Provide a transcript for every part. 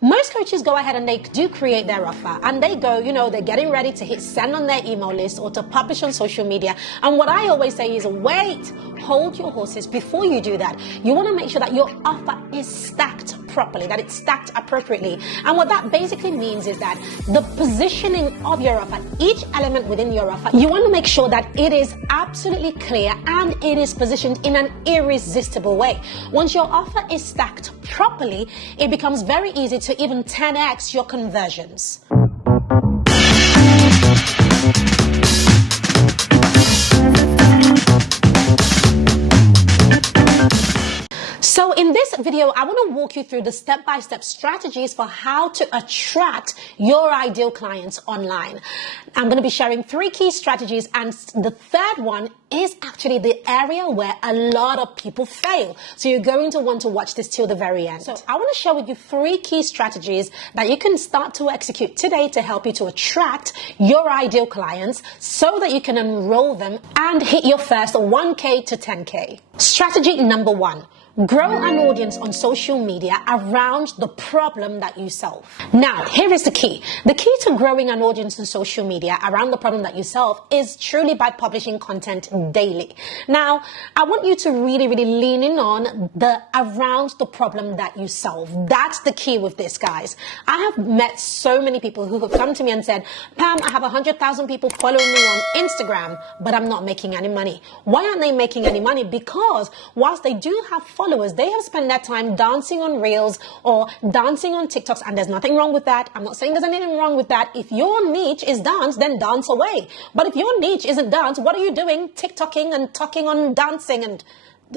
Most coaches go ahead and they do create their offer and they go, they're getting ready to hit send on their email list or to publish on social media. And what I always say is wait, hold your horses before you do that. You want to make sure that your offer is stacked properly, that it's stacked appropriately. And what that basically means is that the positioning of your offer, each element within your offer, you want to make sure that it is absolutely clear and it is positioned in an irresistible way. Once your offer is stacked properly, it becomes very easy to even 10x your conversions. So in this video, I want to walk you through the step-by-step strategies for how to attract your ideal clients online. I'm going to be sharing 3 key strategies, and the third one is actually the area where a lot of people fail. So you're going to want to watch this till the very end. So I want to share with you 3 key strategies that you can start to execute today to help you to attract your ideal clients so that you can enroll them and hit your first 1K to 10K. Strategy number 1. Grow an audience on social media around the problem that you solve. Now, here is the key. The key to growing an audience on social media around the problem that you solve is truly by publishing content daily. Now, I want you to really lean in on the around the problem that you solve. That's the key with this, guys. I have met so many people who have come to me and said, Pam, I have 100,000 people following me on Instagram, but I'm not making any money. Why aren't they making any money? Because whilst they do have followers, they have spent their time dancing on Reels or dancing on TikToks, and there's nothing wrong with that. I'm not saying there's anything wrong with that. If your niche is dance, then dance away. But if your niche isn't dance, what are you doing? TikToking and talking on dancing and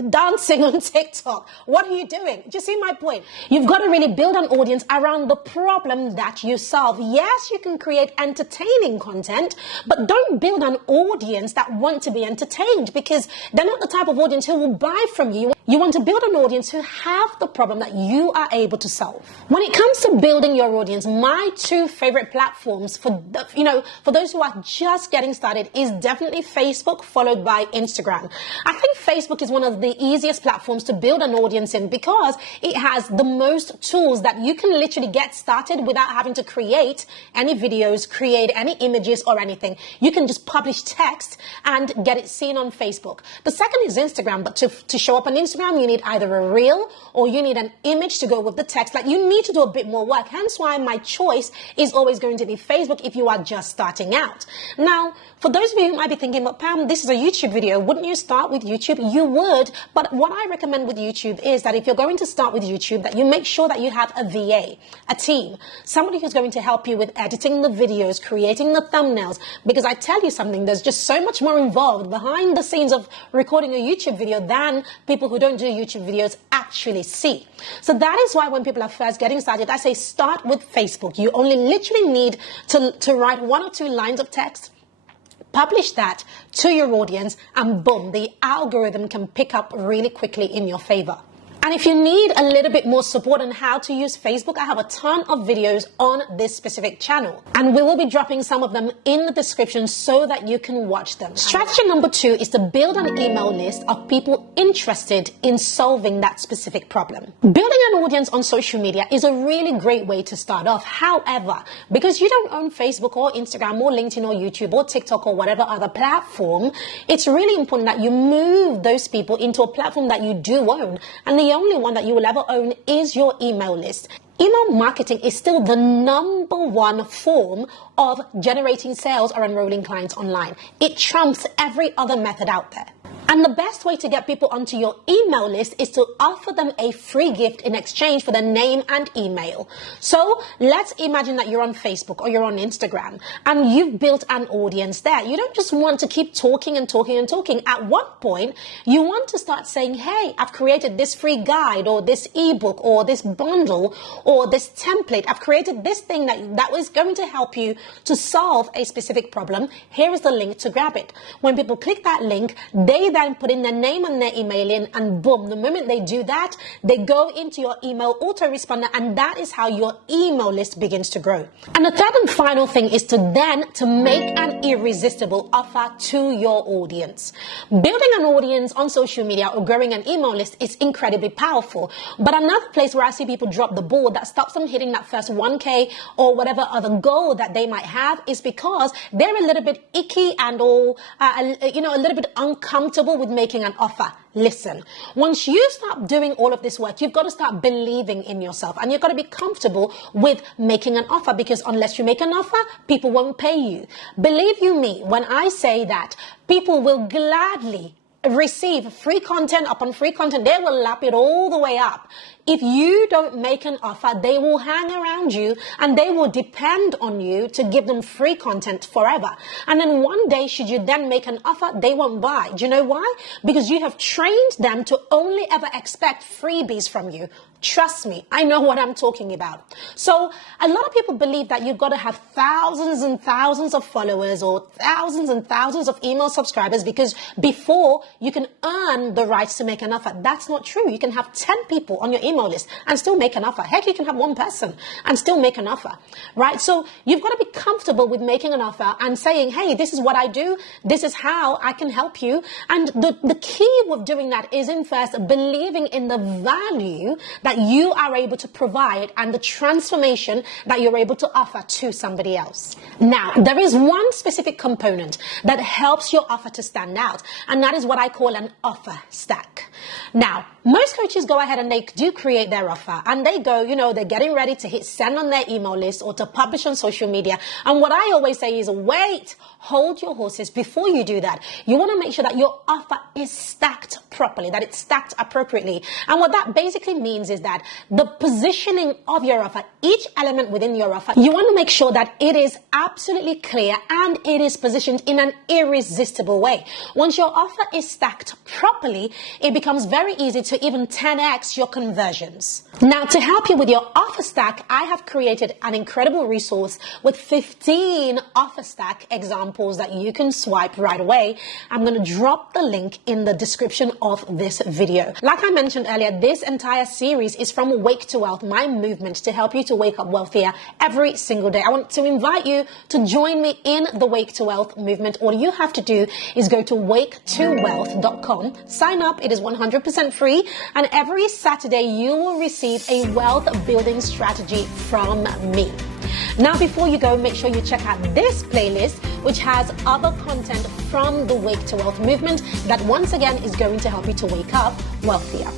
dancing on TikTok. What are you doing? Do you see my point? You've got to really build an audience around the problem that you solve. Yes, you can create entertaining content, but don't build an audience that want to be entertained, because they're not the type of audience who will buy from you. You want to build an audience who have the problem that you are able to solve. When it comes to building your audience, my 2 favorite platforms for those who are just getting started is definitely Facebook, followed by Instagram. I think Facebook is one of the easiest platforms to build an audience in because it has the most tools that you can literally get started without having to create any videos, create any images or anything. You can just publish text and get it seen on Facebook. The second is Instagram, but to show up on Instagram, you need either a reel or you need an image to go with the text. Like, you need to do a bit more work. Hence why my choice is always going to be Facebook if you are just starting out. Now, for those of you who might be thinking, but Pam, this is a YouTube video. Wouldn't you start with YouTube? You would. But what I recommend with YouTube is that if you're going to start with YouTube, that you make sure that you have a VA, a team, somebody who's going to help you with editing the videos, creating the thumbnails. Because I tell you something, there's just so much more involved behind the scenes of recording a YouTube video than people who don't do YouTube videos actually see. So that is why when people are first getting started, I say start with Facebook. You only literally need to write 1 or 2 lines of text, publish that to your audience, and boom, the algorithm can pick up really quickly in your favor. And if you need a little bit more support on how to use Facebook, I have a ton of videos on this specific channel. And we will be dropping some of them in the description so that you can watch them. Strategy number 2 is to build an email list of people interested in solving that specific problem. Building an audience on social media is a really great way to start off. However, because you don't own Facebook or Instagram or LinkedIn or YouTube or TikTok or whatever other platform, it's really important that you move those people into a platform that you do own. And the only one that you will ever own is your email list. Email marketing is still the number 1 form of generating sales or enrolling clients online. It trumps every other method out there. And the best way to get people onto your email list is to offer them a free gift in exchange for their name and email. So let's imagine that you're on Facebook or you're on Instagram and you've built an audience there. You don't just want to keep talking and talking and talking. At one point, you want to start saying, hey, I've created this free guide or this ebook or this bundle or this template. I've created this thing that was going to help you to solve a specific problem. Here is the link to grab it. When people click that link, they then then put in their name and their email in, and boom, the moment they do that, they go into your email autoresponder, and that is how your email list begins to grow. And the third and final thing is to make an irresistible offer to your audience. Building an audience on social media or growing an email list is incredibly powerful. But another place where I see people drop the ball that stops them hitting that first 1K or whatever other goal that they might have is because they're a little bit icky and a little bit uncomfortable with making an offer. Listen, once you start doing all of this work, you've got to start believing in yourself, and you've got to be comfortable with making an offer, because unless you make an offer, people won't pay you. Believe you me when I say that people will gladly receive free content upon free content. They will lap it all the way up. If you don't make an offer, they will hang around you and they will depend on you to give them free content forever. And then one day, should you then make an offer, they won't buy. Do you know why? Because you have trained them to only ever expect freebies from you. Trust me, I know what I'm talking about. So a lot of people believe that you've got to have thousands and thousands of followers or thousands and thousands of email subscribers because before you can earn the rights to make an offer. That's not true. You can have 10 people on your email list and still make an offer. Heck, you can have one person and still make an offer, right? So you've got to be comfortable with making an offer and saying, hey, this is what I do. This is how I can help you. And the key with doing that is in first believing in the value that you are able to provide and the transformation that you're able to offer to somebody else. Now, there is one specific component that helps your offer to stand out, and that is what I call an offer stack. Now, most coaches go ahead and they do create their offer, and they go, they're getting ready to hit send on their email list or to publish on social media. And what I always say is, wait, hold your horses before you do that. You want to make sure that your offer is stacked properly, that it's stacked appropriately. And what that basically means is that the positioning of your offer, each element within your offer, you want to make sure that it is absolutely clear and it is positioned in an irresistible way. Once your offer is stacked properly, it becomes very easy to even 10x your conversions. Now, to help you with your offer stack, I have created an incredible resource with 15 offer stack examples that you can swipe right away. I'm going to drop the link in the description of this video. Like I mentioned earlier, this entire series is from Wake to Wealth, my movement to help you to wake up wealthier every single day. I want to invite you to join me in the Wake to Wealth movement. All you have to do is go to waketowealth.com, sign up. It is 100% free. And every Saturday, you will receive a wealth building strategy from me. Now, before you go, make sure you check out this playlist, which has other content from the Wake to Wealth movement that once again is going to help you to wake up wealthier.